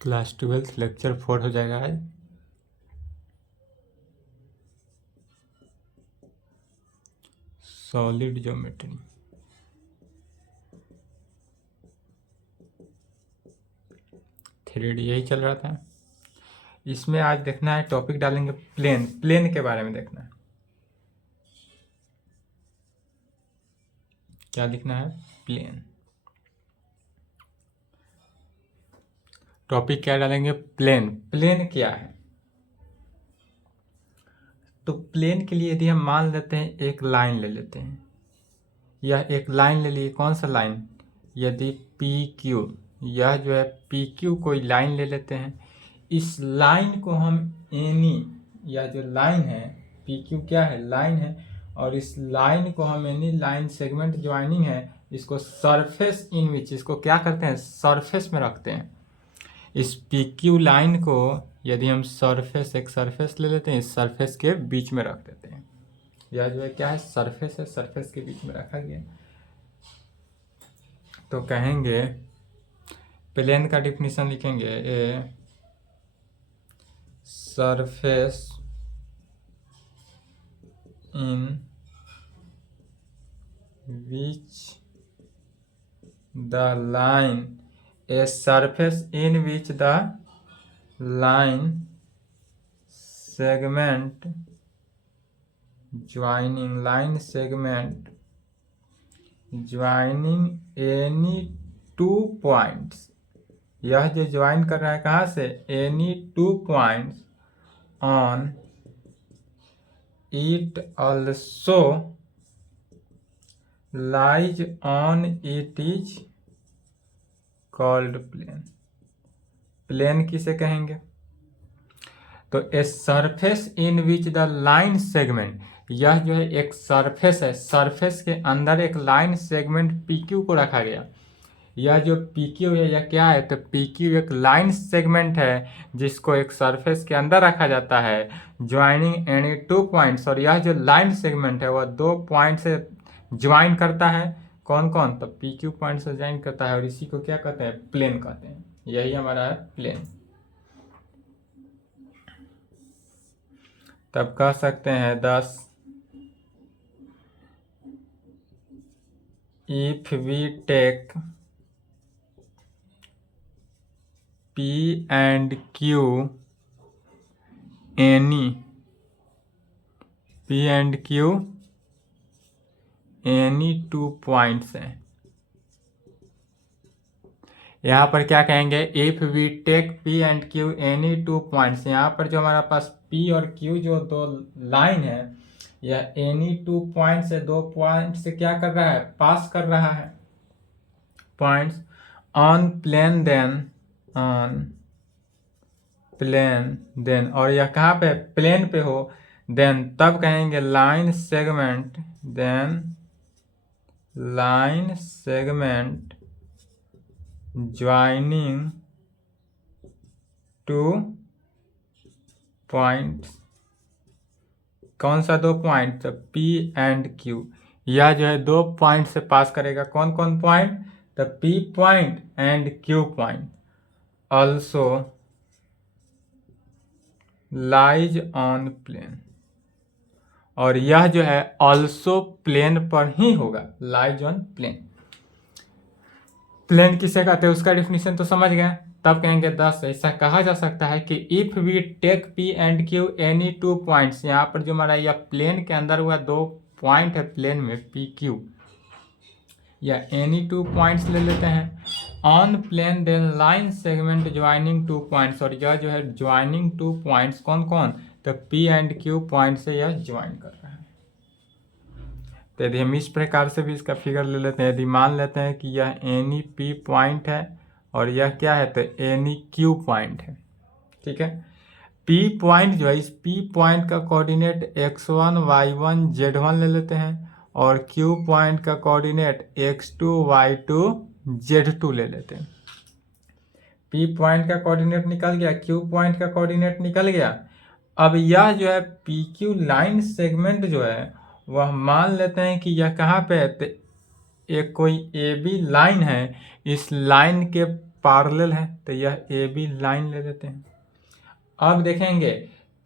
Class 12 lecture 4 हो जाएगा आज। Solid geometry. थ्री डी यही चल रहा था। इसमें आज देखना है, टॉपिक डालेंगे प्लेन। प्लेन के बारे में देखना है। क्या लिखना है? प्लेन। टॉपिक क्या डालेंगे? प्लेन। प्लेन क्या है? तो प्लेन के लिए यदि हम मान लेते हैं, एक लाइन ले लेते हैं, यह एक लाइन ले लिए। कौन सा लाइन? यदि पी क्यू, यह जो है पी क्यू कोई लाइन ले लेते हैं। इस लाइन को हम एनी, यह जो लाइन है पी क्यू क्या है? लाइन है। और इस लाइन को हम एनी लाइन सेगमेंट ज्वाइनिंग है, इसको सरफेस इन विच, इसको क्या करते हैं? सरफेस में रखते हैं। इस पी क्यू लाइन को यदि हम सरफेस, एक सरफेस ले लेते हैं, इस सरफेस के बीच में रख देते हैं। यह जो है क्या है? सरफेस है, सरफेस के बीच में रखा गया। तो कहेंगे प्लेन का डिफिनीशन लिखेंगे, a surface in which the line, a surface in which the line segment joining any two points, यह जो ज्वाइन कर रहा है कहाँ से? any two points on it also lies on it is called plane। Plane किसे कहेंगे? तो a surface in which the line segment, यह जो है एक सरफेस है, सरफेस के अंदर एक लाइन सेगमेंट पी क्यू को रखा गया। यह जो पी क्यू है, यह क्या है? तो पी क्यू एक लाइन सेगमेंट है जिसको एक सरफेस के अंदर रखा जाता है, ज्वाइनिंग एनी टू पॉइंट्स। और यह जो लाइन सेगमेंट है वह दो पॉइंट से ज्वाइन करता है। कौन कौन? तो पी क्यू पॉइंट से ज्वाइन करता है, और इसी को क्या कहते हैं? प्लेन कहते हैं। यही हमारा है प्लेन। तब कह सकते हैं 10 if we take P and Q any two points है। यहाँ पर क्या कहेंगे? If we take P and Q any two points। यहाँ पर जो हमारा पास P और Q जो दो लाइन है, यह any two points से, दो पॉइंट से क्या कर रहा है? पास कर रहा है पॉइंट्स ऑन प्लेन देन, और यह कहाँ पे? प्लेन पे हो। देन तब कहेंगे line segment, then line segment joining two points. कौन सा दो पॉइंट? तो P एंड Q। यह जो है दो पॉइंट से पास करेगा। कौन कौन पॉइंट? तो P point and Q point also lies on plane. और यह जो है ऑल्सो प्लेन पर ही होगा, लाइज ऑन प्लेन। प्लेन किसे कहते हैं उसका डिफिनीशन तो समझ गए। तब कहेंगे 10 ऐसा कहा जा सकता है कि if we take P and Q any two points. यहाँ पर जो हमारा यह प्लेन के अंदर हुआ दो पॉइंट है प्लेन में P Q, या एनी टू पॉइंट्स ले लेते हैं on plane, then line segment joining two points. और यह जो है ज्वाइनिंग टू पॉइंट्स कौन कौन? तो P एंड Q पॉइंट से यह ज्वाइन कर रहा है। तो यदि हम इस प्रकार से भी इसका फिगर ले लेते हैं, यदि मान लेते हैं कि यह एनी P पॉइंट है और यह क्या है? तो एनी Q पॉइंट है। ठीक है। P पॉइंट जो है, इस P पॉइंट का कोऑर्डिनेट x1 y1 z1 ले लेते हैं, और Q पॉइंट का कोऑर्डिनेट x2 y2 z2 ले लेते हैं। P पॉइंट का कोऑर्डिनेट निकल गया, Q पॉइंट का कोऑर्डिनेट निकल गया। अब यह जो है PQ लाइन सेगमेंट जो है वह मान लेते हैं कि यह कहाँ पे है, तो एक कोई AB लाइन है, इस लाइन के पैरेलल है, तो यह AB लाइन ले लेते हैं। अब देखेंगे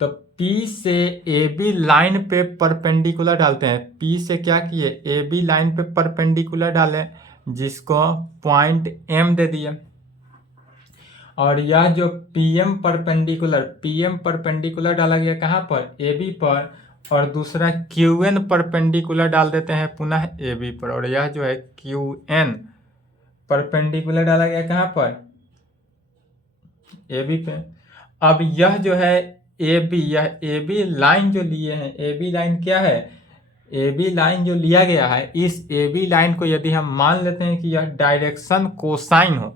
तो P से AB लाइन पे परपेंडिकुलर डालते हैं। P से क्या किए, AB लाइन पे परपेंडिकुलर डाले, जिसको पॉइंट M दे दिए। और यह जो PM परपेंडिकुलर डाला गया कहाँ पर, AB पर, और दूसरा QN परपेंडिकुलर डाल देते हैं पुनः AB पर, और यह जो है QN परपेंडिकुलर डाला गया कहाँ पर, AB पे। अब यह जो है AB, यह AB लाइन जो लिए हैं, AB लाइन क्या है, AB लाइन जो लिया गया है, इस AB लाइन को यदि हम मान लेते हैं कि यह डायरेक्शन कोसाइन हो,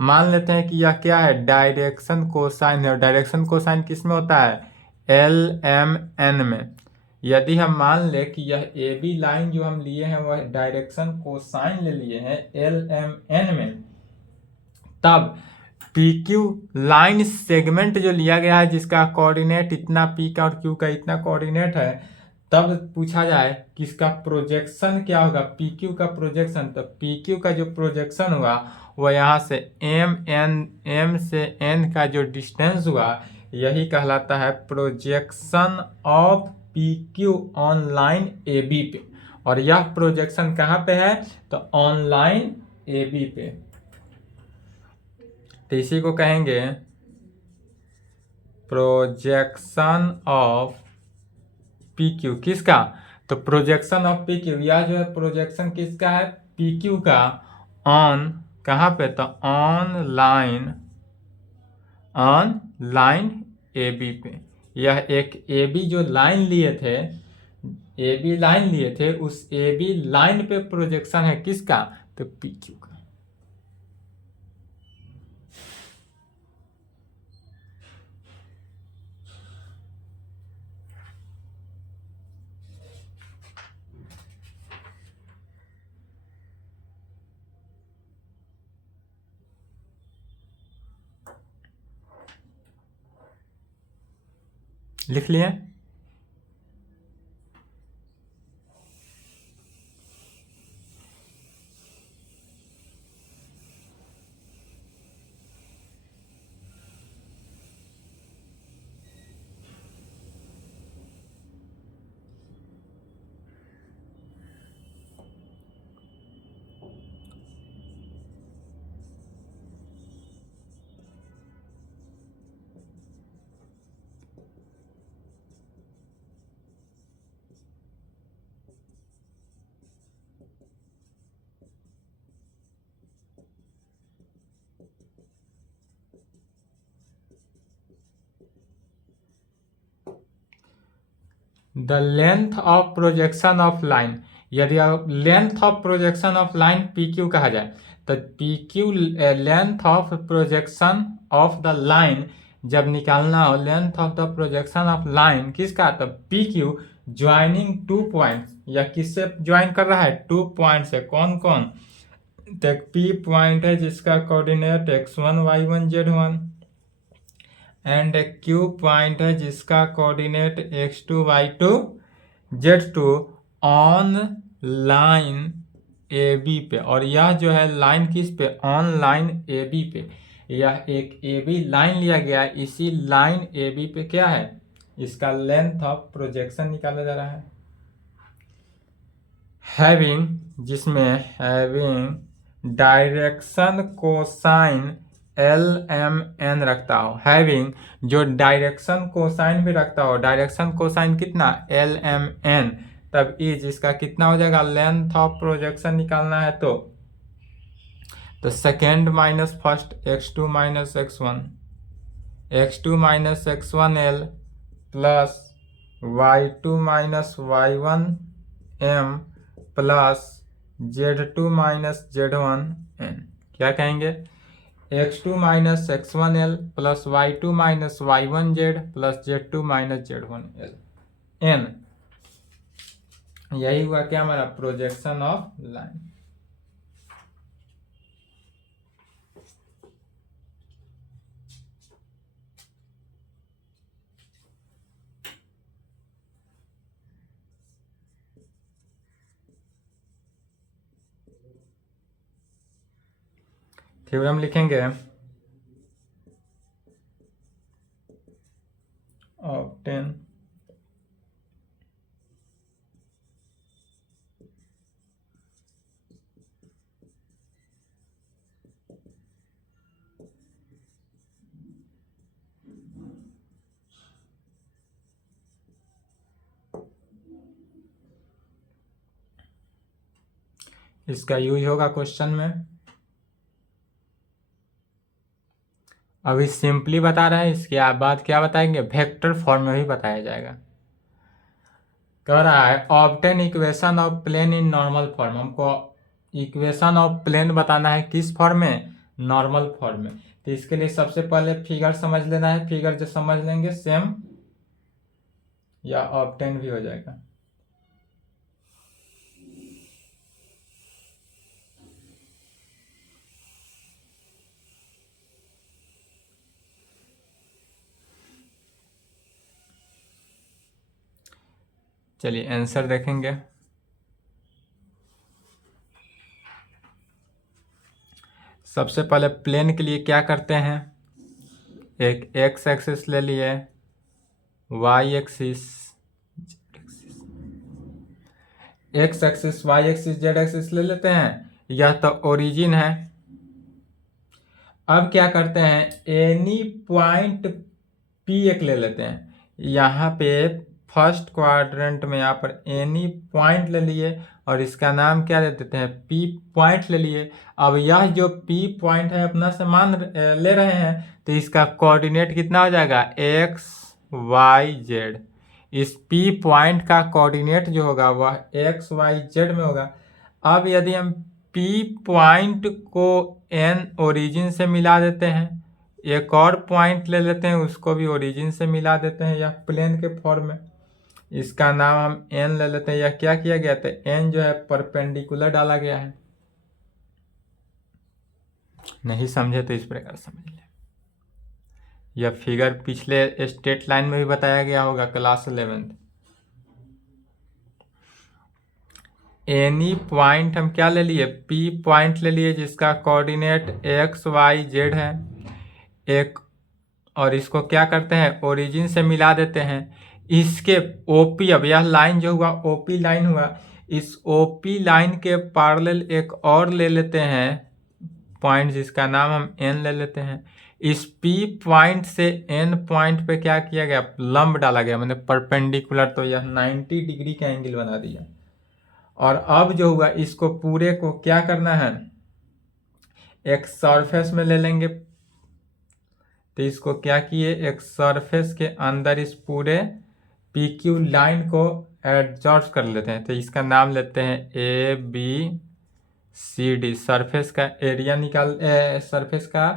मान लेते हैं कि यह क्या है, डायरेक्शन कोसाइन है, और डायरेक्शन कोसाइन किस में होता है, LMN में। यदि हम मान ले कि यह AB लाइन जो हम लिए हैं वह डायरेक्शन कोसाइन ले लिए हैं LMN में, तब PQ लाइन सेगमेंट जो लिया गया है जिसका कोऑर्डिनेट इतना P का और Q का इतना कोऑर्डिनेट है, तब पूछा जाए कि इसका प्रोजेक्शन क्या होगा, PQ का प्रोजेक्शन, तो PQ का जो प्रोजेक्शन हुआ वह यहाँ से M से N का जो डिस्टेंस हुआ यही कहलाता है projection of PQ on line AB पे। और यह प्रोजेक्शन कहाँ पे है, तो ऑन लाइन AB पे, तो इसी को कहेंगे प्रोजेक्शन ऑफ PQ। किसका, तो प्रोजेक्शन ऑफ PQ, यह जो है प्रोजेक्शन किसका है, PQ का, ऑन कहाँ पे, तो ऑन लाइन AB पे। यह एक AB जो लाइन लिए थे, AB लाइन लिए थे, उस AB लाइन पे प्रोजेक्शन है किसका, तो PQ का। लिख लिए। The length of projection of line, यदि length of projection of line PQ कहा जाए, तो PQ length of projection of the line जब निकालना हो, length of the projection of line किसका, तो PQ ज्वाइनिंग 2 पॉइंट, या किससे ज्वाइन कर रहा है, 2 पॉइंट से, कौन कौन, तो P पॉइंट है जिसका coordinate x1 y1 z1, and Q point है जिसका coordinate x2 y2 z2 on line AB पे। और यह जो है लाइन किस पे, ऑन लाइन AB पे, यह एक AB लाइन लिया गया, इसी लाइन AB पे क्या है, इसका लेंथ ऑफ प्रोजेक्शन निकाला जा रहा है। हैविंग, जिसमें हैविंग डायरेक्शन कोसाइन LMN रखता हो, हैविंग जो डायरेक्शन कोसाइन भी रखता हो, डायरेक्शन कोसाइन कितना, LMN, तब इज इसका कितना हो जाएगा, लेंथ ऑफ प्रोजेक्शन निकालना है तो second minus first, x2 minus x1 L plus y2 minus y1 M plus z2 minus z1 N। क्या कहेंगे, x2 minus x1 L plus y2 minus y1 Z plus z2 minus z1 L N। यही हुआ क्या हमारा projection of line. Theorem लिखेंगे obtain इसका use होगा question में। अभी सिंपली बता रहे हैं, इसके बाद क्या बताएंगे, वेक्टर फॉर्म में भी बताया जाएगा। कह रहा है obtain equation of plane in normal form. हमको इक्वेशन ऑफ प्लेन बताना है किस फॉर्म में, नॉर्मल फॉर्म में। तो इसके लिए सबसे पहले फिगर समझ लेना है। फिगर जो समझ लेंगे सेम या ऑब्टेन भी हो जाएगा। चलिए आंसर देखेंगे। सबसे पहले प्लेन के लिए क्या करते हैं, एक एक्स एक्सिस ले लिए, Y axis, X axis Y axis Z axis ले लेते हैं। यह तो ओरिजिन है। अब क्या करते हैं, एनी पॉइंट पी एक ले लेते हैं। यहाँ पे फर्स्ट क्वाड्रेंट में यहाँ पर एनी पॉइंट ले लिए और इसका नाम क्या दे देते हैं, पी पॉइंट ले लिए। अब यह जो पी पॉइंट है अपना से मान ले रहे हैं, तो इसका कोऑर्डिनेट कितना हो जाएगा, एक्स वाई जेड। इस पी पॉइंट का कोऑर्डिनेट जो होगा वह एक्स वाई जेड में होगा। अब यदि हम पी पॉइंट को एन ओरिजिन से मिला देते हैं, एक और पॉइंट ले लेते हैं उसको भी ओरिजिन से मिला देते हैं, या प्लेन के फॉर्म में, इसका नाम हम एन ले लेते हैं। या क्या किया गया था, एन जो है परपेंडिकुलर डाला गया है। नहीं समझे तो इस प्रकार समझ लें। यह फिगर पिछले स्ट्रेट लाइन में भी बताया गया होगा क्लास 11th। एनी पॉइंट हम क्या ले लिए, पी पॉइंट ले लिए जिसका कोऑर्डिनेट एक्स वाई जेड है एक, और इसको क्या करते हैं, ओरिजिन से मिला देते हैं। इसके ओपी, अब यह लाइन जो हुआ ओपी लाइन हुआ, इस ओपी लाइन के पैरेलल एक और ले लेते हैं पॉइंट जिसका नाम हम एन ले लेते हैं। इस पी पॉइंट से एन पॉइंट पे क्या किया गया, लंब डाला गया, मतलब परपेंडिकुलर, तो यह 90 डिग्री का एंगल बना दिया। और अब जो हुआ इसको पूरे को क्या करना है, एक सरफेस में ले लेंगे। तो इसको क्या किए, एक सरफेस के अंदर इस पूरे पी क्यू लाइन को एडजस्ट कर लेते हैं। तो इसका नाम लेते हैं A B C D. Surface का एरिया निकाल, सरफेस का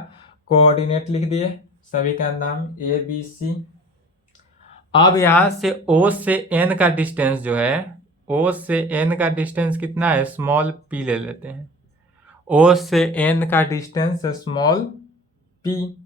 कोऑर्डिनेट लिख दिए, सभी का नाम ए बी सी। अब यहाँ से ओ से एन का डिस्टेंस जो है, ओ से एन का डिस्टेंस कितना है, स्मॉल पी ले लेते हैं। ओ से एन का distance small P.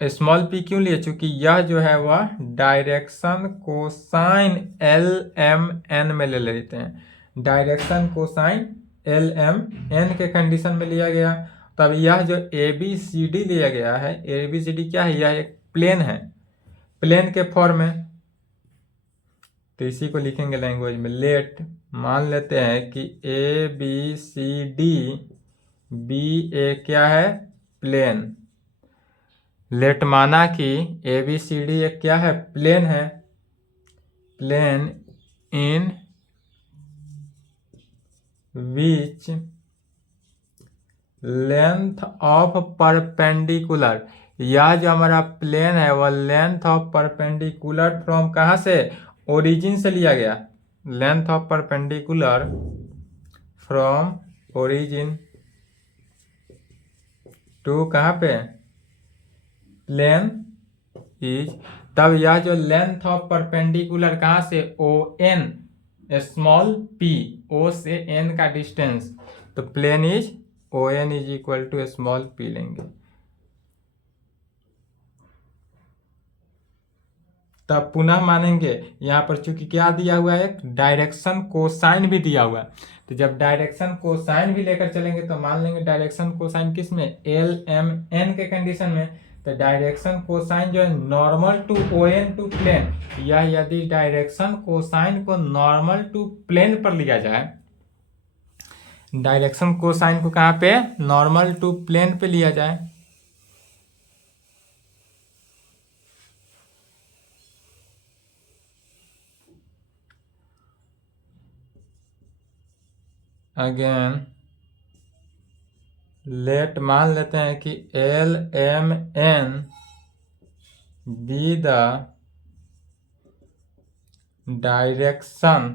Small P क्यों लिए, चूंकि यह जो है वह direction cosine L M N में ले लेते हैं। Direction cosine L M N के कंडीशन में लिया गया। तब यह जो ए बी सी डी लिया गया है, ए बी सी डी क्या है, यह एक प्लेन है, प्लेन के फॉर्म में। तो इसी को लिखेंगे लैंग्वेज में, लेट मान लेते हैं कि A B C D B A क्या है, प्लेन। लेट माना कि ए बी सी डी एक क्या है, प्लेन है। Plane in which length of perpendicular, यह जो हमारा प्लेन है वह लेंथ ऑफ परपेंडिकुलर फ्रॉम कहाँ से, ओरिजिन से लिया गया। Length of perpendicular from origin to कहाँ पे, प्लेन इज, तब यह जो लेंथ ऑफ परपेंडिकुलर कहाँ से, O N small P, O से एन का डिस्टेंस, तो plane is O N is equal to small P लेंगे। तब पुनः मानेंगे यहाँ पर चूंकि क्या दिया हुआ है, डायरेक्शन कोसाइन भी दिया हुआ है, तो जब डायरेक्शन कोसाइन भी लेकर चलेंगे तो मान लेंगे डायरेक्शन कोसाइन किस में, एल एम एन के कंडीशन में, तो डायरेक्शन कोसाइन जो है normal to O N to plane, या यदि डायरेक्शन कोसाइन को नॉर्मल टू प्लेन पर लिया जाए, डायरेक्शन कोसाइन को कहाँ पे, नॉर्मल टू प्लेन पे लिया जाए, अगेन लेट मान लेते हैं कि L M N be the direction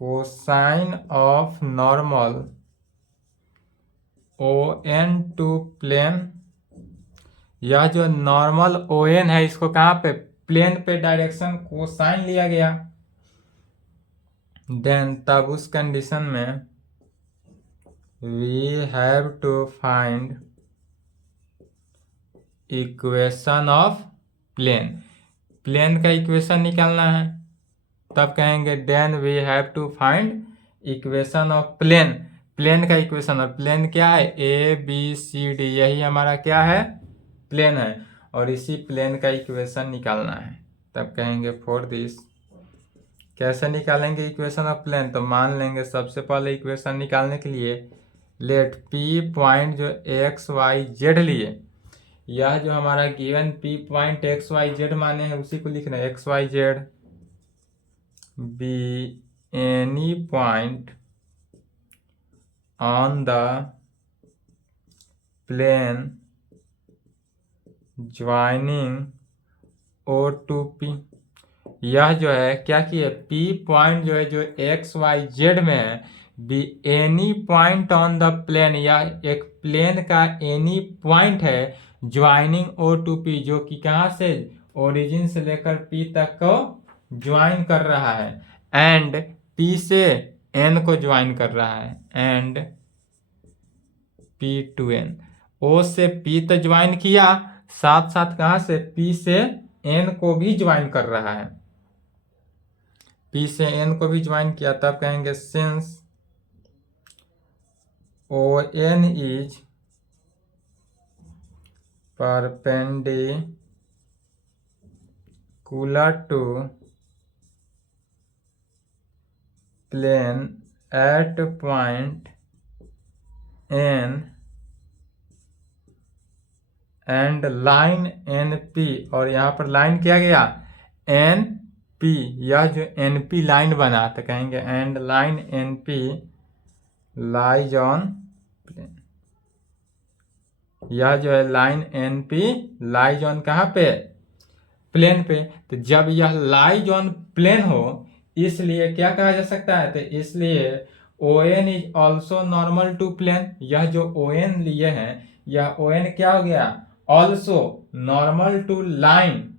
cosine of normal O N to plane, यह जो नॉर्मल ओ एन है इसको कहाँ पे, प्लेन पे डायरेक्शन कोसाइन लिया गया, देन तब उस कंडीशन में we have to find equation of plane, plane का इक्वेशन निकालना है, तब कहेंगे then we have to find equation of plane, plane का इक्वेशन, और प्लेन क्या है, ए बी सी डी, यही हमारा क्या है, प्लेन है, और इसी प्लेन का इक्वेशन निकालना है। तब कहेंगे फॉर दिस, कैसे निकालेंगे इक्वेशन ऑफ प्लेन, तो मान लेंगे सबसे पहले इक्वेशन निकालने के लिए लेट पी पॉइंट जो एक्स वाई जेड लिए, यह जो हमारा given P point X Y Z माने हैं उसी को लिखना है, X Y Z be any point on the plane joining O to P, यह जो है क्या किए, पी पॉइंट जो है जो एक्स वाई जेड में है, be any point on the plane, यह एक प्लेन का एनी पॉइंट है ज्वाइनिंग ओ टू पी, जो कि कहाँ से, ओरिजिन से लेकर पी तक को ज्वाइन कर रहा है, एंड पी से एन को ज्वाइन कर रहा है, एंड पी टू एन, ओ से पी तो ज्वाइन किया, साथ साथ कहाँ से, पी से एन को भी ज्वाइन कर रहा है, पी से एन को भी ज्वाइन किया, तब कहेंगे since O N is perpendicular to plane at point N and line NP, और यहाँ पर लाइन क्या गया, NP, यह जो NP लाइन बना तो कहेंगे and line NP lies on plane, यह जो है लाइन NP लाइज ऑन कहाँ पे, प्लेन पे, तो जब यह लाइज ऑन प्लेन हो इसलिए क्या कहा जा सकता है, तो इसलिए O N is also normal to plane, यह जो ओ एन लिए हैं यह ओ एन क्या हो गया, also normal to line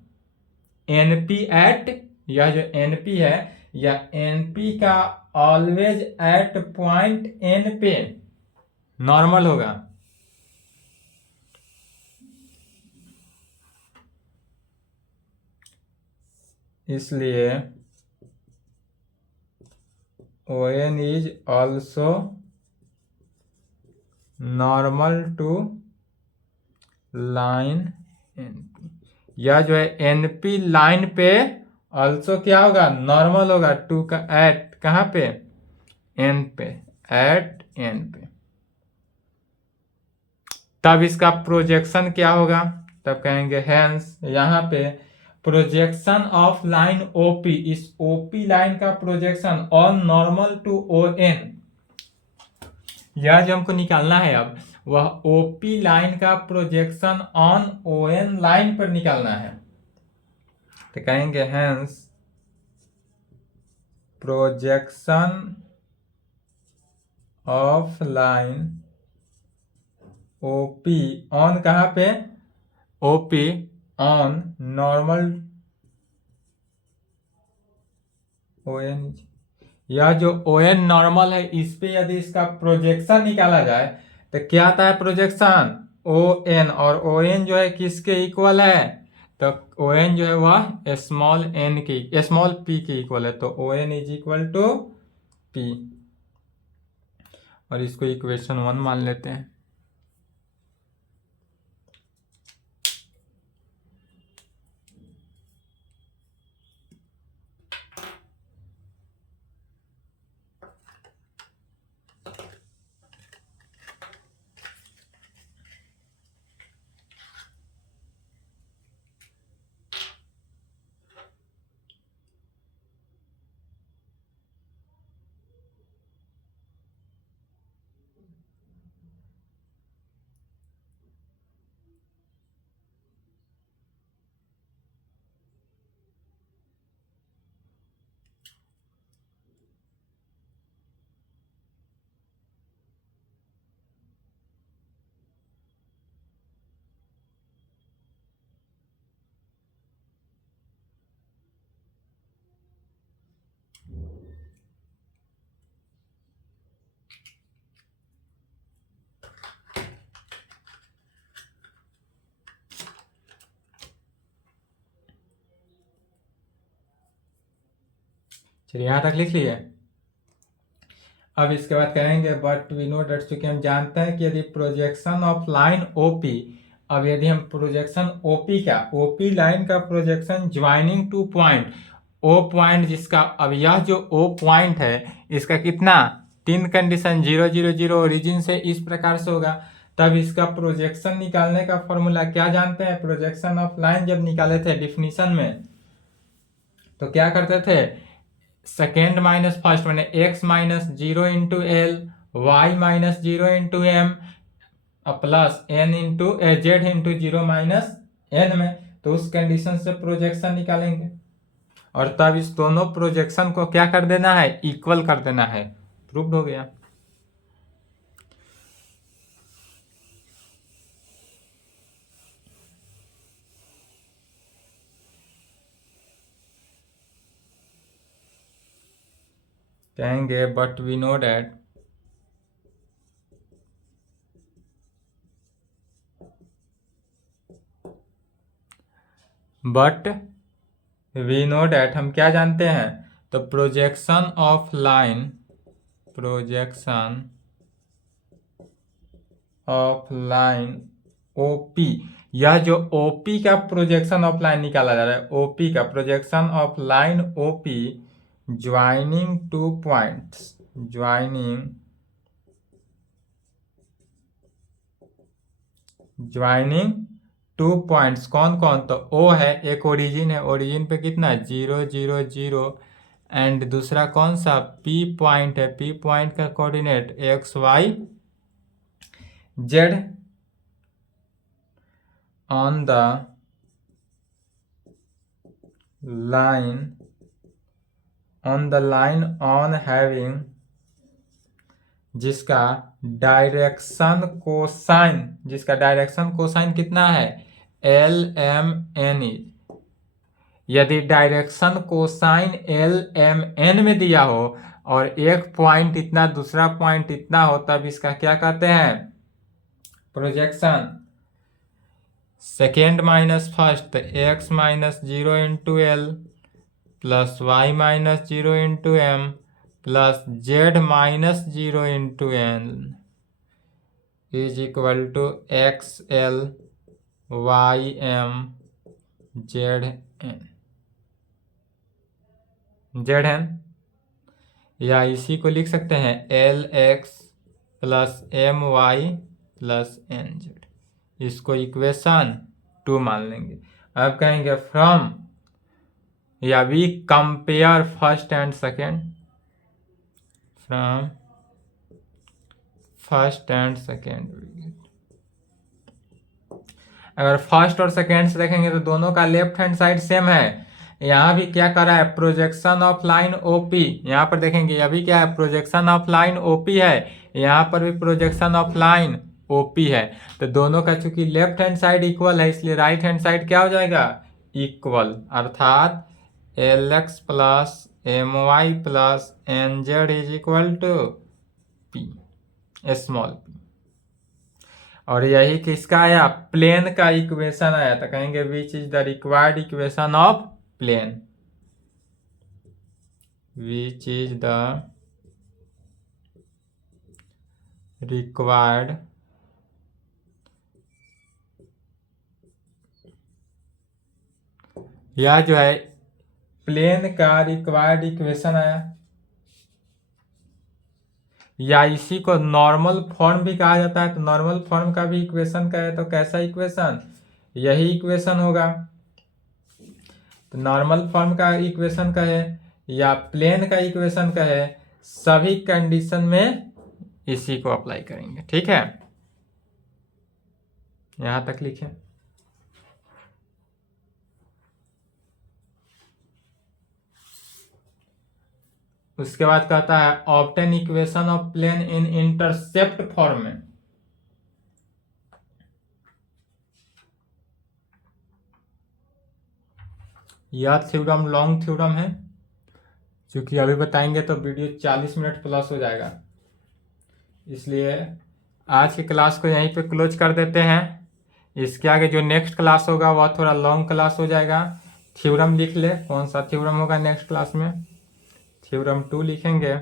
NP at, यह जो एनपी है यह एनपी का ऑलवेज एट पॉइंट एन पे नॉर्मल होगा, इसलिए O N is also normal to line NP, यह जो है एनपी लाइन पे ऑल्सो क्या होगा, नॉर्मल होगा टू का एट कहाँ पे, एन पे, एट एन पे, तब इसका प्रोजेक्शन क्या होगा, तब कहेंगे हेंस, यहाँ पे प्रोजेक्शन ऑफ लाइन ओपी, इस ओपी लाइन का projection on normal to O N, यह जो हमको निकालना है अब वह ओपी लाइन का projection on O N line पर निकालना है, तो कहेंगे hence projection of line OP on कहाँ पे, ओपी ऑन नॉर्मल ON, यह जो ON नॉर्मल है इस पे यदि इसका प्रोजेक्शन निकाला जाए तो क्या आता है प्रोजेक्शन ON, और ON जो है किसके इक्वल है, तो ON जो है वह स्मॉल p के इक्वल है, तो ON is equal to p, और इसको इक्वेशन 1 मान लेते हैं। चलिए यहाँ तक लिख लिए। अब इसके बाद कहेंगे बट वी नो डेट, चूंकि हम जानते हैं कि यदि प्रोजेक्शन ऑफ लाइन OP, अब यदि हम प्रोजेक्शन OP का OP लाइन का projection joining two point O point, जिसका अब यह जो O पॉइंट है इसका कितना 3 कंडीशन 0 0 0 ओरिजिन से इस प्रकार से होगा, तब इसका प्रोजेक्शन निकालने का फॉर्मूला क्या जानते हैं, प्रोजेक्शन ऑफ लाइन जब निकाले थे डिफिनीशन में तो क्या करते थे, सेकेंड माइनस फर्स्ट मैंने x minus 0 into L, Y minus 0 into M, plus n into Z into 0 minus n में, तो उस कंडीशन से प्रोजेक्शन निकालेंगे और तब इस दोनों प्रोजेक्शन को क्या कर देना है, इक्वल कर देना है। प्रूव्ड हो गया। कहेंगे बट वी नो डैट हम क्या जानते हैं, तो प्रोजेक्शन ऑफ लाइन OP, यह जो OP का प्रोजेक्शन ऑफ लाइन निकाला जा रहा है, OP का projection of line OP joining two points, joining two points कौन कौन, तो O है, एक ओरिजिन है, ओरिजिन पे कितना 0 0 0, एंड दूसरा कौन सा P पॉइंट है, P पॉइंट का coordinate x y z on the line on having, जिसका डायरेक्शन कोसाइन कितना है LMN। यदि डायरेक्शन कोसाइन LMN में दिया हो और एक पॉइंट इतना दूसरा पॉइंट इतना हो, तब इसका क्या कहते हैं, projection. Second minus first x minus 0 into L plus Y minus 0 into M plus Z minus 0 into N is equal to XL YM ZN, या इसी को लिख सकते हैं LX plus MY plus NZ, इसको इक्वेशन 2 मान लेंगे। अब कहेंगे फ्रॉम, या we compare first and second, from first and second. अगर फर्स्ट और सेकेंड से देखेंगे तो दोनों का लेफ्ट हैंड साइड सेम है। यहाँ भी क्या कर रहा है, प्रोजेक्शन ऑफ लाइन OP, यहाँ पर देखेंगे अभी क्या है, प्रोजेक्शन ऑफ लाइन OP है, यहाँ पर भी प्रोजेक्शन ऑफ लाइन OP है, तो दोनों का चूंकि लेफ्ट हैंड साइड इक्वल है इसलिए राइट हैंड साइड क्या हो जाएगा, इक्वल, अर्थात LX plus MY plus NZ is equal to P, small p। और यही किसका आया, प्लेन का इक्वेशन आया, तो कहेंगे which is the required equation of plane, which is the required यह जो है प्लेन का रिक्वायर्ड इक्वेशन आया, या इसी को नॉर्मल फॉर्म भी कहा जाता है। तो नॉर्मल फॉर्म का भी इक्वेशन का है, तो कैसा इक्वेशन, यही इक्वेशन होगा। तो नॉर्मल फॉर्म का इक्वेशन का है या प्लेन का इक्वेशन का है, सभी कंडीशन में इसी को अप्लाई करेंगे। ठीक है, यहां तक लिखें। उसके बाद कहता है obtain equation of plane in intercept form में। यह थ्योरम लॉन्ग थ्योरम है, क्योंकि अभी बताएंगे तो वीडियो 40 मिनट प्लस हो जाएगा, इसलिए आज की क्लास को यहीं पे क्लोज कर देते हैं। इसके आगे जो नेक्स्ट क्लास होगा वह थोड़ा लॉन्ग क्लास हो जाएगा। थ्योरम लिख ले, कौन सा थ्योरम होगा नेक्स्ट क्लास में, थ्योरम 2 लिखेंगे।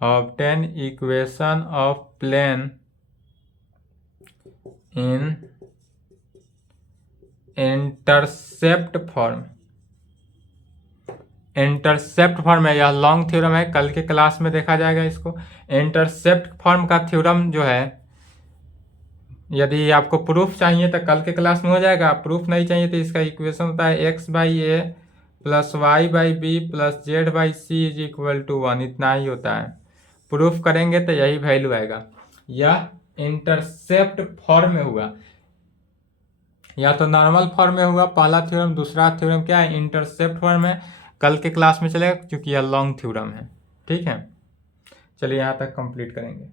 Obtain equation of plane in intercept form. Intercept form है, यह लॉन्ग थ्योरम है, कल के क्लास में देखा जाएगा इसको। इंटरसेप्ट फॉर्म का थ्योरम जो है, यदि आपको प्रूफ चाहिए तो कल के क्लास में हो जाएगा, प्रूफ नहीं चाहिए तो इसका इक्वेशन होता है x/a plus y/b plus z/c is equal to 1, इतना ही होता है। प्रूफ करेंगे तो यही वैल्यू आएगा। यह इंटरसेप्ट फॉर्म में हुआ, या तो नॉर्मल फॉर्म में हुआ पहला थ्योरम, दूसरा थ्योरम क्या है, इंटरसेप्ट फॉर्म में। कल के क्लास में चलेगा क्योंकि यह लॉन्ग थ्योरम है। ठीक है, चलिए यहाँ तक कंप्लीट करेंगे।